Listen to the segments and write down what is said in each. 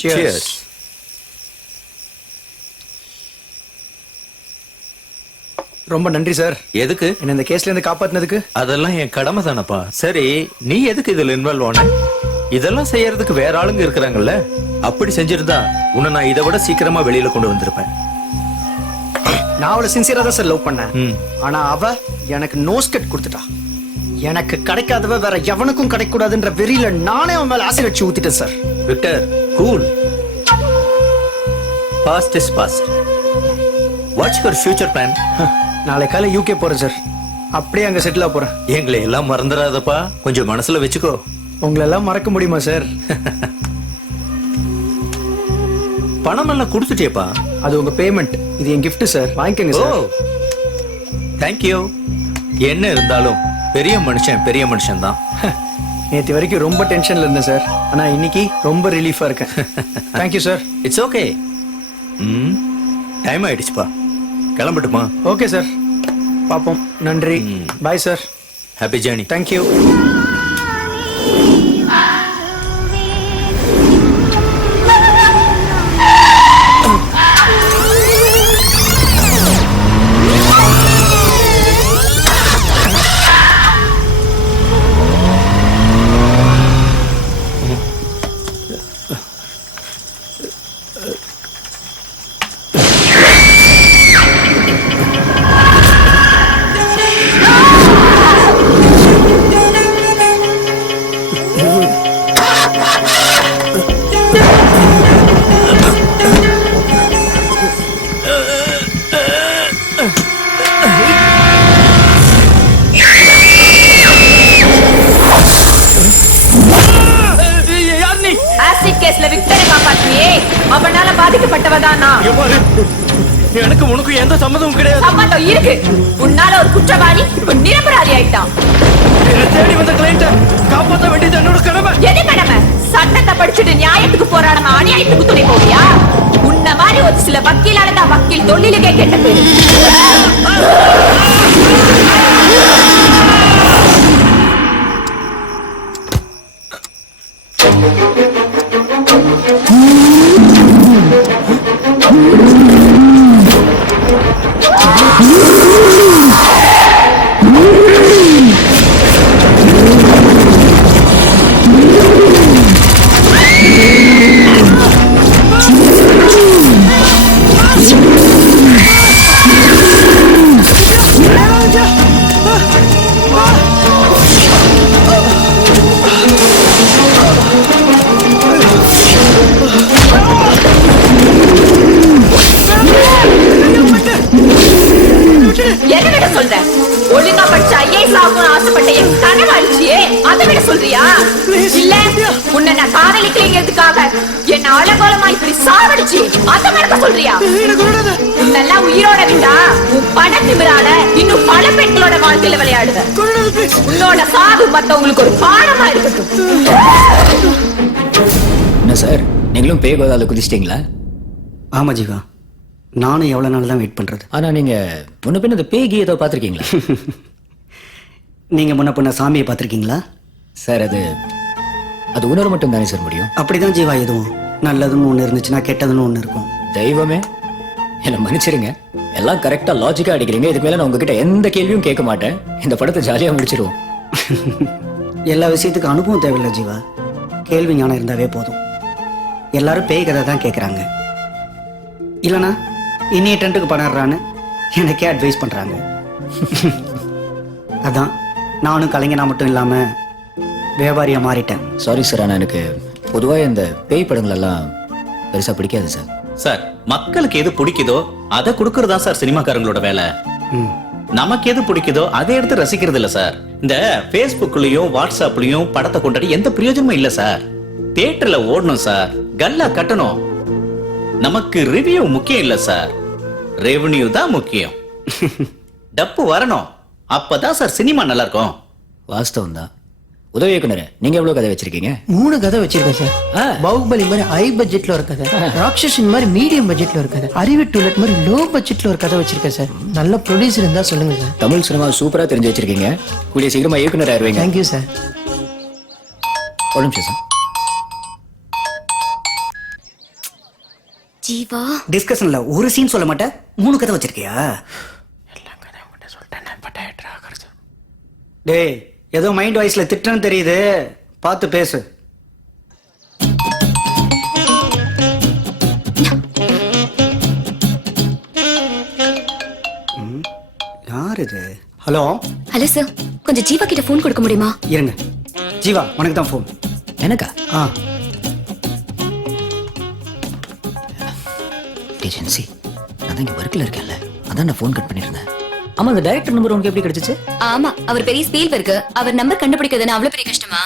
Cheers. ரொம்ப நன்றி sir. எதுக்கு? என்ன இந்த கேஸ்ல இருந்து காப்பாத்தினதுக்கு. அதெல்லாம் என் கடமை தானப்பா. சரி, நீ எதுக்கு இதுல இன்வால்வ் ஆன? இதெல்லாம் செய்யறதுக்கு வேற ஆளுங்க இருக்கிறாங்கல்ல. அப்படி செஞ்சிருந்தா உன்னை நான் இதை விட சீக்கிரமா வெளியில கொண்டு வந்திருப்பேன். நான் அவளை சின்சியரா தான் சார் லவ் பண்ணேன். ஆனா அவ எனக்கு நோஸ்கட் கொடுத்துட்டா. எனக்கு கிடைக்காதவ வேற எவனுக்கும் கிடைக்கூடாதுன்ற வெறியில நானே அவன் மேல ஆசிட் அடிச்சு ஊத்திட்டேன் sir. Victor, cool. Past is past. What's your future plan? நாளை காலை யூகே போறேன் சார். அப்படியே அங்க செட்டில் ஆக போறேன். எங்களை எல்லாம் மறந்துடாதப்பா, கொஞ்சம் மனசுல வச்சுக்கோ. உங்களை எல்லாம் மறக்க முடியுமா சார்? பணம் எல்லாம் கொடுத்துட்டேப்பா. அது உங்க பேமெண்ட், இது என் gift சார். வாங்கிக்கங்க சார். தேங்க்யூ. என்ன இருந்தாலும் பெரிய மனுஷன் தான். நேற்று வரைக்கும் ரொம்ப டென்ஷன்ல இருந்தேன் சார். ஆனா இன்னைக்கு ரொம்ப ரிலீஃபா இருக்கேன். Thank you sir. It's okay. Time ஆயிடுச்சுப்பா, கிளம்பட்டுமா? ஓகே சார், பாப்போம். நன்றி. Bye sir. Happy journey. Thank you. அவனால பாதிக்கப்பட்டவதானா? எனக்கு உனக்கு எந்த சம்மதமும் கிடையாது. சம்மதம் இருக்கு. உன்னால ஒரு குற்றவாளி நிரபராதி ஆயிட்டான். தேடி வந்த கிளையண்ட காப்பாற்ற வேண்டியது என்னோட கடமை. எது கடமை? சட்டத்தை படிச்சுட்டு நியாயத்துக்கு போராடாம அநியாயத்துக்கு துணை போவியா? உன்ன மாதிரி ஒரு சில வக்கீலால தான் வக்கீல் தொழிலுக்கே கெட்ட பேரு. ஒழுங்கா படிச்ச ஐஏஎஸ் ஆகணும்னு ஆசைப்பட்ட என் கனவு அழிச்சியே, அதை விட சொல்றியா? இல்ல உன்னை நான் காதலிக்கலைங்கிறதுக்காக என்ன அலங்கோலமா இப்படி சாவடிச்சு அதை விட சொல்றியா? உன்னெல்லாம் உயிரோட விட்டா உன் பண திமிரால இன்னும் பல பெண்களோட வாழ்க்கையில விளையாடுவ. உன்னோட சாவு மத்தவங்களுக்கு ஒரு பாடமா இருக்கட்டும். என்ன சார், நீங்களும் பேய் கோதால குதிச்சிட்டீங்களா? ஆமா ஜீவா, நானும் எவ்வளவு நாள் தான் வெயிட் பண்றது. ஆனா நீங்க முன்ன பின்ன இந்த பேய் கீ ஏதோ பாத்திருக்கீங்களா? நீங்க முன்ன பின்ன சாமியை பாத்திருக்கீங்களா? சார் அது உணர மட்டும் தானே சார் முடியும். அப்படிதான் ஜீவா, எதுவும் நல்லதுன்னு ஒண்ணு இருந்துச்சுன்னா கெட்டதுன்னு ஒண்ணு இருக்கும். தெய்வமே என்ன மன்னிச்சிருங்க, எல்லாம் கரெக்டா லாஜிக்கா அடிக்கிறீங்க. இதுக்கு மேல நான் உங்ககிட்ட எந்த கேள்வியும் கேட்க மாட்டேன். இந்த படத்தை ஜாலியா முடிச்சிருவோம். எல்லா விஷயத்துக்கும் அனுபவம் தேவையில்லை ஜீவா, கேள்வி ஞானம் இருந்தாவே போதும். எல்லாரும் பேய் கதை தான் கேட்கறாங்க. இல்லனா இன்னைய டென்ட்டுக்கு பண்ணறான்னு எனக்கே அட்வைஸ் பண்றாங்க. அதான் நானும் கலைஞனா மட்டும் இல்லாம வியாபாரியா மாறிட்டேன். சாரி சார், ஆனா எனக்கு பொதுவா இந்த பேய் படங்கள் எல்லாம் பெருசா பிடிக்காது சார். சார், மக்களுக்கு எது பிடிக்குதோ அதை கொடுக்கறதா சார் சினிமாக்காரங்களோட வேலை. நமக்கு எது பிடிக்குதோ அதை எடுத்து ரசிக்கிறது இல்ல சார். இந்த Facebookலயும் வாட்ஸ்அப்லயும் படத்தை கொண்டாடி எந்த பிரயோஜனமும் இல்ல சார். தியேட்டர்ல ஓடணும் சார், கல்லா கட்டணும். நமக்கு ரிவ்யூ முக்கியம் இல்ல சார், ரெவென்யூ தான் முக்கியம். டப்பு வரணும், அப்பதான் சார் சினிமா நல்லா இருக்கும். வாஸ்தவம் தான். உதவி இயக்குனரே, நீங்க எவ்வளவு கதை வச்சிருக்கீங்க? 3 கதை வச்சிருக்கேன் சார். பாகுபலி மாதிரி ஹை பட்ஜெட்ல ஒரு கதை, ராட்சசன் மாதிரி மீடியம் பட்ஜெட்ல ஒரு கதை, அறிவு டூலெட் மாதிரி லோ பட்ஜெட்ல ஒரு கதை வச்சிருக்கேன் சார். நல்ல ப்ரொடியூசர் இருந்தா சொல்லுங்க சார். தமிழ் சினிமா சூப்பரா தெரிஞ்சு வச்சிருக்கீங்க. கூடிய சீக்கிரமா இயக்குனர் ஆயிருவீங்க. Thank you sir. ஒரு நிமிஷம் சார். ஜீவா டிஸ்கஷன்ல ஒரு சீன் சொல்ல மாட்டேன் 3 கதை வச்சிருக்கியா டேய் ஏதோ மைண்ட் வாய்ஸ்ல திட்டன்னு தெரியுது பார்த்து பேசு யார் இது ஹலோ ஹலோ சார் கொஞ்சம் ஜீவா கிட்ட ஃபோன் கொடுக்க முடியுமா? இருங்க ஜீவா உனக்கு தான் ஃபோன் எனக்கா? ஆ ஏஜென்சி நான் இங்க ஒர்க்ல இருக்கேன்ல, அதான் நான் ஃபோன் கட் பண்ணிருந்தேன். ஆமா, அந்த டைரக்டர் நம்பர் உனக்கு எப்படி கிடைச்சிச்சு? ஆமா, அவர் பெரிய ஸ்பீல்பர்க். அவர் நம்பர் கண்டுபிடிக்கிறதுன்னு அவ்வளவு பெரிய கஷ்டமா?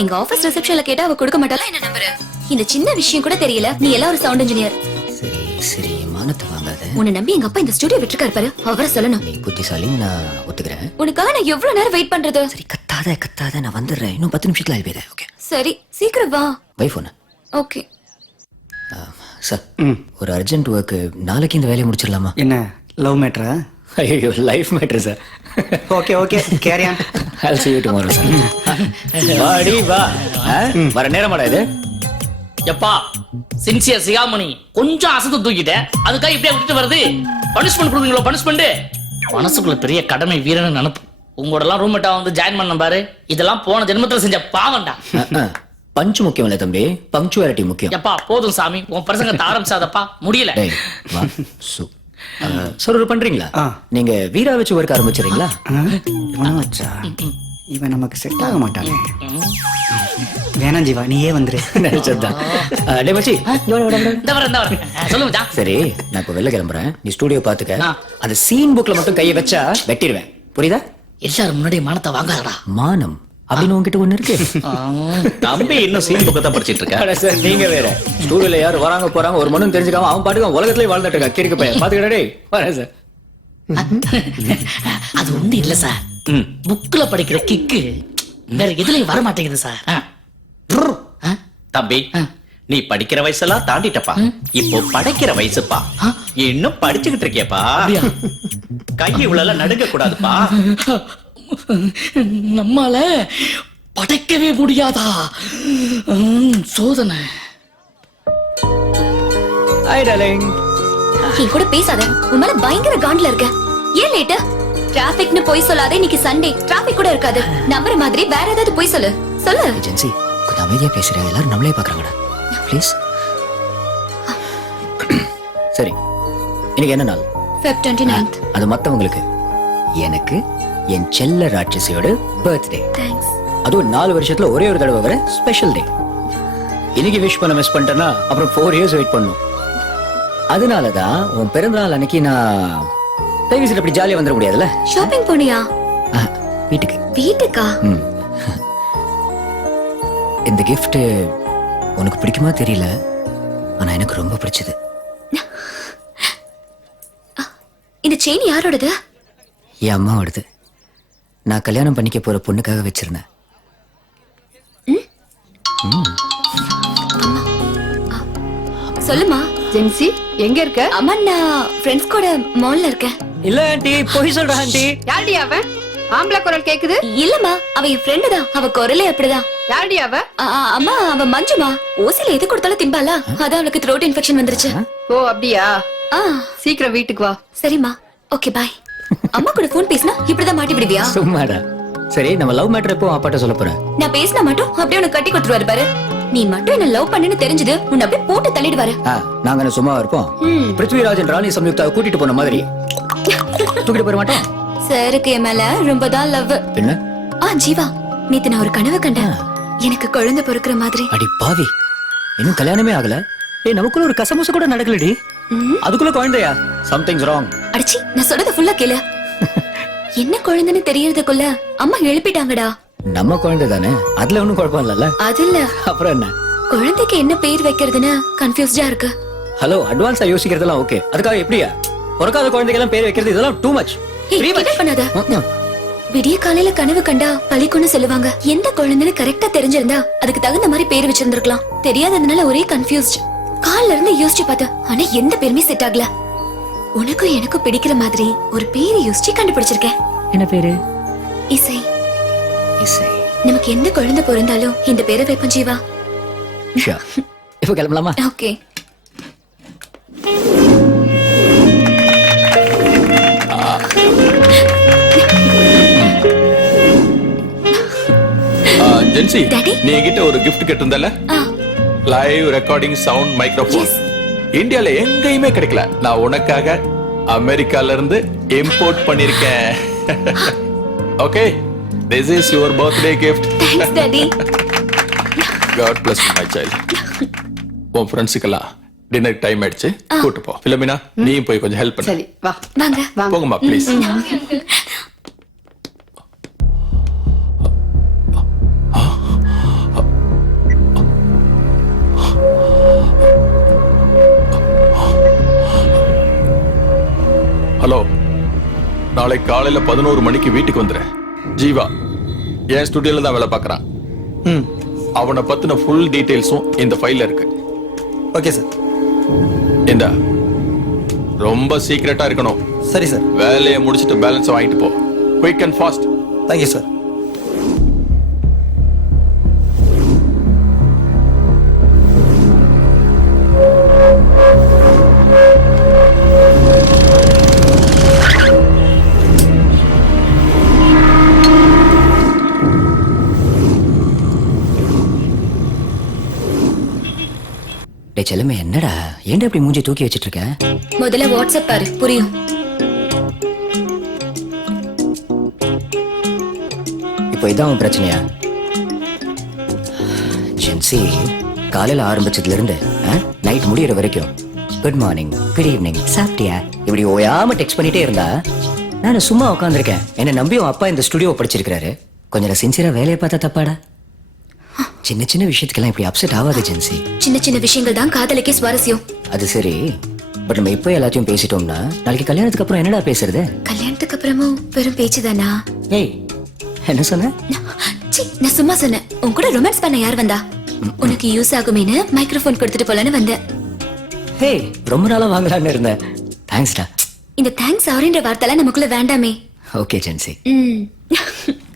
எங்க ஆபீஸ் ரிசப்ஷன்ல கேட்டா அவ கொடுக்க மாட்டாளா என்ன நம்பர்? இந்த சின்ன விஷயம் கூட தெரியல, நீ எல்லாம் ஒரு சவுண்ட் இன்ஜினியர். சரி சரி, மானத்தை வாங்காத. உன்னை நம்பி எங்க அப்பா இந்த ஸ்டுடியோ விட்டுருக்காரு பாரு, அவரை சொல்லணும். நீ புத்திசாலின்னு நான் ஒத்துக்கிறேன். உனக்காக நான் எவ்வளவு நேரம் வெயிட் பண்றது? சரி, கத்தாத கத்தாத, நான் வந்துடுறேன். இன்னும் 10 நிமிஷத்துல ஆயிடுவேன். ஓகே, சரி சீக்கிரம் வா. பை போன. ஓகே சார், ஒரு அர்ஜென்ட் ஒர்க், நாளைக்கு இந்த வேலையை முடிச்சிடலாமா? என்ன லவ் மேட்டரா? ஐயோ, life matter sir. Okay okay carry on. I'll see you tomorrow sir. வாடி வா. வர நேரமாடா இது? எப்பா சின்சியர் சிகாமணி கொஞ்சம் அசத்து தூக்கிட்ட, அதுக்காக இப்படியே விட்டுட்டு வருது? பனிஷ்மெண்ட் கொடுப்பீங்களோ? பனிஷ்மெண்ட் மனசுக்குள்ள பெரிய கடமை வீரன்னு நினைப்பு. உங்களோட எல்லாம் ரூம்மேட்டா வந்து ஜாயின் பண்ண பாரு, இதெல்லாம் போன ஜென்மத்துல செஞ்ச பாவம்டா. பஞ்ச் முக்கியம் இல்ல தம்பி, பங்க்சுவாலிட்டி முக்கியம். எப்பா போதும் சாமி, உன் பிரசங்கத்தை ஆரம்பிச்சாதப்பா, முடியல. டேய் வா. சார் ஒரு பண்றீங்களா? நீங்க வீரா வச்சு ஒர்க் ஆரம்பிச்சிடுறீங்களா? இவனை வச்சா இவன் நமக்கு செட் ஆக மாட்டானே. வேணாம் ஜீவா, நீயே வந்துரு. நினைச்சதுதான். டேய் மச்சி, இந்த வரேன். சொல்லு மச்சான். சரி, நான் இப்ப வெளில கிளம்புறேன். நீ ஸ்டுடியோ பாத்துக்க. ஆ. அந்த சீன் புக்ல மட்டும் கையை வச்சா வெட்டிடுவேன், புரியுதா? எல்லாரும் முன்னாடி மானத்தை வாங்காதடா. மானம் அப்படின்னு உங்ககிட்ட ஒண்ணு இருக்கு. தம்பி இன்னும் சீன் புக்கை தான் படிச்சிட்டு இருக்க. அட சார், நீங்க வேற. ஸ்டூடியோல யார் வராங்க போறாங்க ஒரு மண்ணும் தெரிஞ்சுக்காம அவன் பாட்டுக்கு உலகத்திலே வாழ்ந்துட்டு இருக்கா. கிறுக்கு பையன் பாத்துக்கிட்டே வரேன் சார். அது ஒண்ணு இல்ல சார், புக்ல படிக்கிற கிக்கு வேற எதுலயும் வர மாட்டேங்குது சார். தம்பி நீ படிக்கிற வயசெல்லாம் தாண்டிட்டப்பா, இப்போ படைக்கிற வயசுப்பா. இன்னும் படிச்சுக்கிட்டு இருக்கியப்பா. கை இவ்வளவு நடுங்க கூடாதுப்பா. நம்மால படைக்கவே முடியாதா? சோதனை. Hi darling. என் கூட பேசாத, உன் மேல பயங்கர காண்ட்ல இருக்க. ஏன் லேட்டு? டிராபிக்னு போய் சொல்லாத, இன்னைக்கு சண்டே டிராபிக் கூட இருக்காது. நம்புற மாதிரி வேற ஏதாவது போய் சொல்லு. சொல்லு. ஏஜென்சி கொஞ்சம் அமைதியா பேசுறேன், எல்லாரும் நம்மளே பாக்குறாங்கடா. ப்ளீஸ். சரி, இன்னைக்கு என்ன நாள்? Feb 29th. அது மத்தவங்களுக்கு, எனக்கு என் செல்ல ராட்சசியோட பர்த்டே. Thanks. அதுவும் 4 வருஷத்துல ஒரே ஒரு தடவை வர ஸ்பெஷல் டே. இன்னைக்கு விஷ் பண்ண மிஸ் பண்ணிட்டேன்னா அப்புறம் 4 இயர்ஸ் வெயிட் பண்ணும். அதனாலதான் உன் பிறந்தநாள் அன்னைக்கு நான் தயவு அப்படி ஜாலியா வந்துட முடியாதுல்ல. ஷாப்பிங் போனியா? வீட்டுக்கு. வீட்டுக்கா? இந்த gift உனக்கு பிடிக்குமா தெரியல, ஆனா எனக்கு ரொம்ப பிடிச்சது. இந்த செயின் யாரோடது? என் அம்மாவோடது. நான் கல்யாணம் பண்ணிக்க போற பொண்ணுக்காக வச்சிருந்தேன். சொல்லுமா. ஜென்சி எங்க இருக்க? அம்மா, நான் ஃப்ரெண்ட்ஸ் கூட மால்ல இருக்கேன். இல்ல ஆண்டி, போய் சொல்ற ஆண்டி. யாருடி அவன்? ஆம்பளை குரல் கேக்குது. இல்லம்மா, அவ என் ஃப்ரெண்டு தான். அவ குரலே அப்படிதான். யாருடி அவ? அம்மா, அவ மஞ்சுமா. ஓசில எது கொடுத்தாலும் திம்பாலா, அதான் அவளுக்கு த்ரோட் இன்ஃபெக்ஷன் வந்துருச்சு. ஓ அப்படியா? ஆ, சீக்கிரம் வீட்டுக்கு வா. சரிம்மா. Okay bye. அம்மா கூட போன் பேசினா இப்படிதான் மாட்டி விடுவியா? சும்மாடா. சரி, நம்ம லவ் மேட்டர் எப்போ அப்பாட்ட சொல்ல போறேன்? நான் பேசினா மட்டும் அப்படியே உனக்கு கட்டி கொடுத்துருவாரு பாரு. நீ மட்டும் என்ன லவ் பண்ணுன்னு தெரிஞ்சது உன்னை அப்படியே போட்டு தள்ளிடுவாரு. நாங்க என்ன சும்மா இருப்போம்? பிருத்விராஜன் ராணி சம்யுக்தாவை கூட்டிட்டு போன மாதிரி தூக்கிட்டு போற மாட்டோம். சாருக்கு என் மேல ரொம்ப தான் லவ். என்ன? ஜீவா, நேத்து நான் ஒரு கனவு கண்டேன். எனக்கு குழந்தை பிறக்கிற மாதிரி. அடி பாவி, இன்னும் கல்யாணமே ஆகல. ஏய், நமக்குள்ள ஒரு கசமுசு கூட நடக்கலடி, அதுக்குள்ள குழந்தையா? Somethings wrong. அடிச்சி, நான் சொல்றத ஃபுல்லா கேளு. என்ன குழந்தைன்னு தெரியறதுக்குள்ள அம்மா எழுப்பிட்டாங்கடா. நம்ம குழந்தை தானே, அதுல ஒண்ணும் குழப்பம் இல்லல்ல. அது இல்ல, அப்புறம் என்ன? குழந்தைக்கு என்ன பேர் வைக்கிறதுன்னு கன்ஃபியூஸ்டா இருக்கு. ஹலோ, அட்வான்ஸா யோசிக்கிறதெல்லாம் ஓகே, அதுக்காக எப்படியா பிறக்காத குழந்தைக்கு எல்லாம் பேர் வைக்கிறது, இதெல்லாம் டூ மச். பண்ணாத. விடிய காலையில கனவு கண்டா பழிக்குன்னு சொல்லுவாங்க. எந்த குழந்தைன்னு கரெக்டா தெரிஞ்சிருந்தா அதுக்கு தகுந்த மாதிரி பேர் வச்சிருந்திருக்கலாம். தெரியாததுனால ஒரே கன்ஃபியூஸ்ட். கால்ல இருந்து யோசிச்சு பார்த்தேன், ஆனா எந்த பேருமே செட் ஆகல. உனக்கும் எனக்கும் பிடிக்கிற மாதிரி ஒரு பேரை யோசிச்சு கண்டுபிடிச்சிருக்கேன். என்ன பேரு? இசை. இசை. நமக்கு எந்த குழந்தை பிறந்தாலும் இந்த பேரை வைப்போம் ஜீவா. இப்ப கிளம்பலாமா? ஓகே. ஜென்சி Daddy? நீ என்கிட்ட ஒரு gift கேட்டிருந்தல ஆ, live recording sound microphone Yes. இந்தியால எங்கேயுமே கிடைக்கல. நான் உனக்காக அமெரிக்கால இருந்து இம்போர்ட் பண்ணிருக்கேன். Okay, this is your birthday gift. thanks daddy. God bless you, my child. உன் ஃப்ரெண்ட்ஸுக்கெல்லாம் டின்னர் டைம் ஆயிடுச்சு, கூட்டு போ. பிலோமினா நீயும் போய் கொஞ்சம் ஹெல்ப் பண்ணு. சரி வா வாங்க. போங்கம்மா ப்ளீஸ். ஹலோ, நாளை காலையில 11 மணிக்கு வீட்டுக்கு வந்துரு. ஜீவா என் ஸ்டுடியோல தான் வேலை பார்க்கறான். அவனை பத்தின ஃபுல் டீடைல்ஸும் இந்த ஃபைல்ல இருக்கு. Okay sir. இந்த ரொம்ப சீக்கிரட்டா இருக்கணும். சரி சார். வேலையை முடிச்சிட்டு பேலன்ஸ் வாங்கிட்டு போ. Quick and fast. Thank you sir. டேய் செல்லமே, என்னடா ஏன்டா இப்படி மூஞ்சி தூக்கி வச்சிட்டு இருக்க? முதல்ல வாட்ஸ்அப் பாரு, புரியும். இப்போ இதான் உன் பிரச்சனையா? ஜென்சி, காலையில ஆரம்பிச்சதுல இருந்து நைட் முடியற வரைக்கும் குட் மார்னிங், குட் ஈவினிங், சாப்பிட்டியா இப்படி ஓயாம டெக்ஸ்ட் பண்ணிட்டே இருந்தா நான் சும்மா உட்காந்துருக்கேன். என்ன நம்பி உன் அப்பா இந்த ஸ்டுடியோ படிச்சிருக்காரு. கொஞ்சம் சின்சியரா வேலையை பார்த்தா தப்பாடா? சின்ன சின்ன விஷயத்துக்கெல்லாம் இப்படி அப்செட் ஆகாது ஜென்சி. சின்ன சின்ன விஷயங்கள் தான் காதலுக்கே சுவாரஸ்யம். அது சரி, பட் நம்ம இப்போ எல்லாத்தையும் பேசிட்டோம்னா நாளைக்கு கல்யாணத்துக்கு அப்புறம் என்னடா பேசுறது? கல்யாணத்துக்கு அப்புறமும் வெறும் பேச்சுதானா? ஏய், என்ன சொன்ன? சீ, நான் சும்மா சொன்னேன். உன் கூட ரொமான்ஸ் பண்ண யார் வந்தா? உனக்கு யூஸ் ஆகுமேனு மைக்ரோஃபோன் கொடுத்துட்டு போலான்னு வந்தேன். ஹே, ரொம்ப நாளா வாங்கலாம்னு இருந்தேன். தேங்க்ஸ்டா. இந்த தேங்க்ஸ் ஆரின்ற வார்த்தைலாம் நமக்குள்ள வேண்டாமே. ஓகே ஜென்சி. ம்.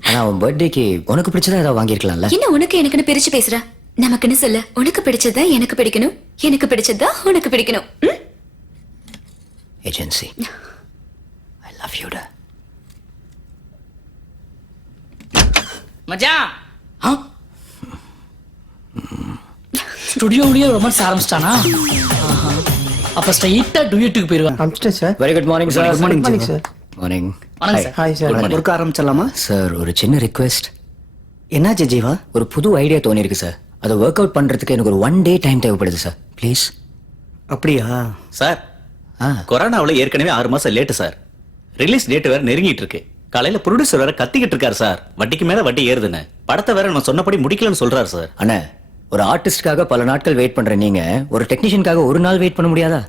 ஆனா உன் பர்த்டேக்கு உனக்கு பிடிச்சதா ஏதாவது வாங்கியிருக்கலாம்ல? என்ன உனக்கு எனக்குன்னு பிரிச்சு பேசுற? நமக்குன்னு சொல்ல. உனக்கு பிடிச்சதா எனக்கு பிடிக்கணும், எனக்கு பிடிச்சதா உனக்கு பிடிக்கணும். ஏஜென்சி, ஐ லவ் யூ டா. மச்சான் ஸ்டுடியோலயே ரொமான்ஸ் ஆரம்பிச்சிட்டானா? அப்ப ஸ்ட்ரைட்டா டுயட்டுக்கு போயிருவாங்க. அமிச்சிட்டேன் sir. Very good morning sir. Good morning, morning Jiva. Sir. Morning. வணக்கம் sir. Hi sir. Work ஆரம்பிச்சிடலாமா? Sir, ஒரு சின்ன ரிக்வெஸ்ட். என்னாச்சு ஜீவா? ஒரு புது ஐடியா தோணி இருக்கு சார். அதை ஒர்க் அவுட் பண்றதுக்கு எனக்கு ஒரு 1 day டைம் தேவைப்படுது சார். ப்ளீஸ். அப்படியா? சார், கொரோனாவில் ஏற்கனவே 6 மாசம் லேட்டு சார். ரிலீஸ் டேட் வேற நெருங்கிட்டு இருக்கு. காலையில ப்ரொடியூசர் வேற கத்திக்கிட்டு இருக்காரு சார். வட்டிக்கு மேல வட்டி ஏறுதுன்னு. படத்தை வேற நான் சொன்னபடி முடிக்கலன்னு சொல்றாரு சார். அண்ணா, ஒரு ஆர்டிஸ்டுக்காக பல நாட்கள் வெயிட் பண்ற நீங்க ஒரு டெக்னீஷியனுக்காக ஒரு நாள் வெயிட் பண்ண முடியாதா?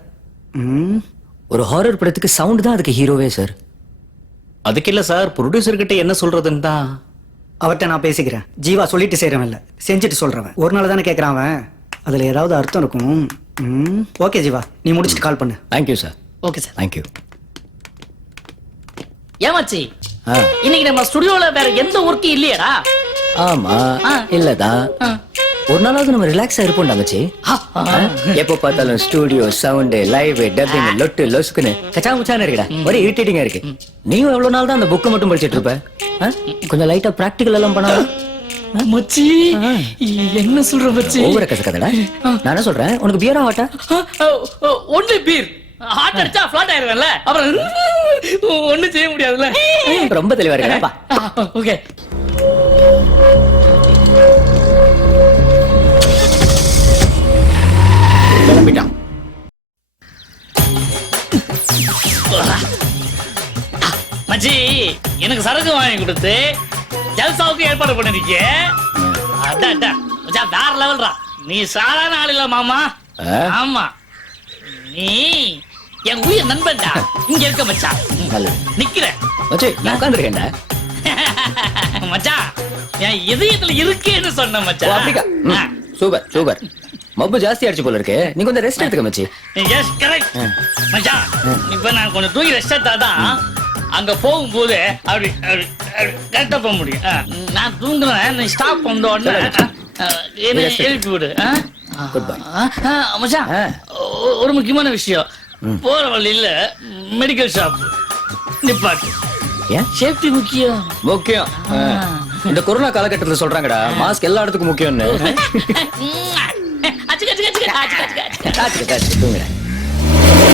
ஒரு ஹாரர் படத்துக்கு சவுண்ட் தான் அதுக்கு ஹீரோவே சார். அதுக்கு இல்ல சார், ப்ரொடியூசர் கிட்ட என்ன சொல்றதுன்னு தான். அவர்கிட்ட நான் பேசிக்கிறேன். ஜீவா சொல்லிட்டு செய்யறவன் இல்ல, செஞ்சுட்டு சொல்றவன். ஒரு நாள் தானே கேட்கறான் அவன். அதுல ஏதாவது அர்த்தம் இருக்கும். ஓகே ஜீவா, நீ முடிச்சிட்டு கால் பண்ணு. Thank you sir. Okay sir. Thank you. ஏமாச்சி, இன்னைக்கு நம்ம ஸ்டுடியோல வேற எந்த ஒர்க்கும் இல்லையடா? ஆமா, இல்லதான். ஒரு நாளாவது நம்ம ரிலாக்ஸா இருப்போம் தங்கச்சி. எப்போ பார்த்தாலும் ஸ்டுடியோ சவுண்ட், லைவ், டப்பிங், லொட்டு லொசுக்குன்னு கச்சா முச்சான்னு இருக்குடா. ஒரே இரிட்டேட்டிங்கா இருக்கு. நீயும் எவ்வளவு நாள் தான் அந்த புக்கை மட்டும் படிச்சிட்டு இருப்ப? கொஞ்சம் லைட்டா பிராக்டிகல் எல்லாம் பண்ணா? மச்சி, என்ன சொல்ற மச்சி? ஓவர கசக்கதடா. நான் என்ன சொல்றேன், உனக்கு பியரா ஹாட்டா? Only beer. ஹார்ட் அடிச்சா ஃபிளாட் ஆயிருவேன்ல, அப்புறம் ஒண்ணும் செய்ய முடியாதுல்ல. ரொம்ப தெளிவா இருக்கா? ஓகே. கிளம்பிட்டான். மச்சி, எனக்கு சரக்கு வாங்கி கொடுத்து ஜல்சாவுக்கு ஏற்பாடு பண்ணிருக்கே. அதான் மச்சான், வேற லெவல்ரா. நீ சாதாரண ஆள் இல்ல மாமா. ஆமா, நீ என் உயிர் நண்பன்டா. இங்க இருக்க மச்சான், நிக்கிற மச்சி, நான் உட்கார்ந்திருக்கேன்டா. மச்சான், என் இதயத்துல இருக்கேன்னு சொன்ன மச்சான். அப்படிக்கா? Super super. மப்பு ஜாஸ்தி ஆயிடுச்சு போல இருக்கு. நீ கொஞ்சம் ரெஸ்ட் எடுத்துக்க மச்சி. எஸ், கரெக்ட் மச்சான். இப்ப நான் கொஞ்சம் தூங்கி ரெஸ்ட் எடுத்தாதான் அங்க போகும்போது அப்படி கரெக்டா போக முடியும். நான் தூங்குறேன், நீ ஸ்டாப் பண்ண உடனே என்ன எழுப்பி விடு. குட் பை மச்சான், ஒரு முக்கியமான விஷயம். போற வழியில மெடிக்கல் ஷாப் நிப்பாட்டு. ஏன்? சேஃப்டி முக்கியம். முக்கியம். இந்த கொரோனா காலகட்டத்துல சொல்றாங்கடா மாஸ்க் எல்லா இடத்துக்கும் முக்கியம்னு அச்சுக்கு, அச்சுக்கு, அச்சுக்கு, அச்சுக்கு, அச்சுக்கு, அச்சுக்கு. தூங்குறேன்